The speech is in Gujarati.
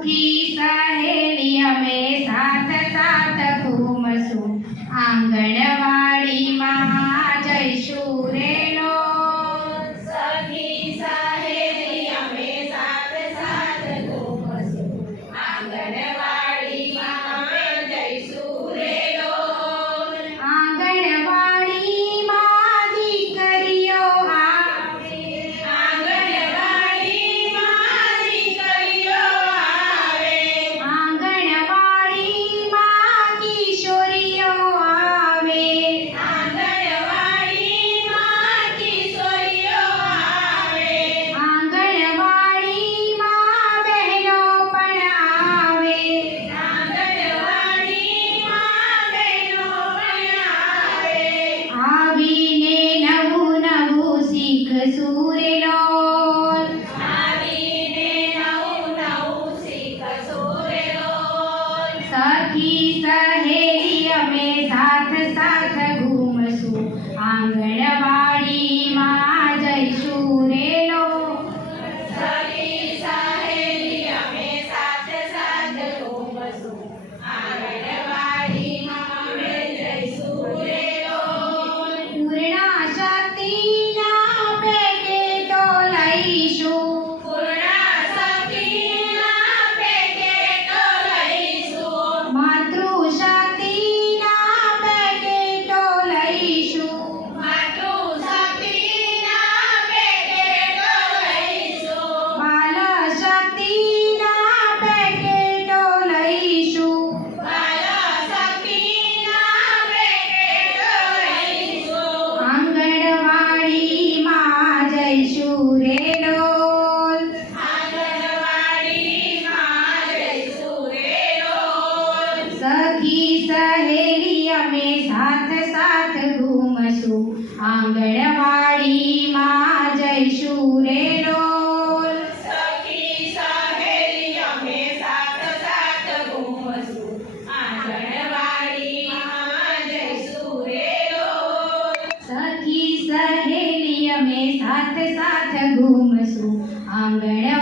સખી સહેલી અમે સાથ સાથ ઘૂમશું આંગણવાડીમાં જઈશું રે લોલ. સખી સહેલી અમે સાથ સાથ ઘૂમશું આંગણવાડીમાં અમે જઈશું રે લોલ. આંગણવાડીમાં દીકરીઓ આવે, આંગણવાડીમાં દીકરીઓ આવે, આંગણવાડીમાં કિશોરીઓ આવે, આંગણવાડીમાં કિશોરીઓ આવે, આંગણવાડીમાં બહેનો પણ આવે, આંગણવાડીમાં બહેનો પણ આવે. આવીને નવું નવું શીખશું રે લોલ. આવીને નવું નવું શીખશું રે લોલ. સખી સહેલી અમે સાથ સાથ ઘૂમશું આંગણવાડીમાં જઈશું રે લોલ. સખી સહેલી અમે સાથ સાથ ઘૂમશું આંગણવાડીમાં અમે જઈશું રે લોલ. પૂર્ણા શક્તિના પેકેટો લઈશું, પૂર્ણા શક્તિના પેકેટો લઈશું, માતૃશક્તિના પેકેટો લઈશું, માતૃશક્તિના પેકેટો લઈશું, બાલશક્તિના પેકેટો લઈશું, બાલશક્તિના પેકેટો લઈશું. આંગણવાડીમાં જઈશું રે લોલ. આંગણવાડીમાં જઈશું રે લોલ. સખી સહેલી અમે સાથ સાથ ઘૂમશું આંગણવાડીમાં જઈશું રે લોલ. સખી સહેલી અમે સાથ સાથ ઘૂમશું આંગણવાડીમાં જઈશું રે લોલ. સખી સહેલી અમે સાથ સાથ ઘૂમશું આંગણવાડીમાં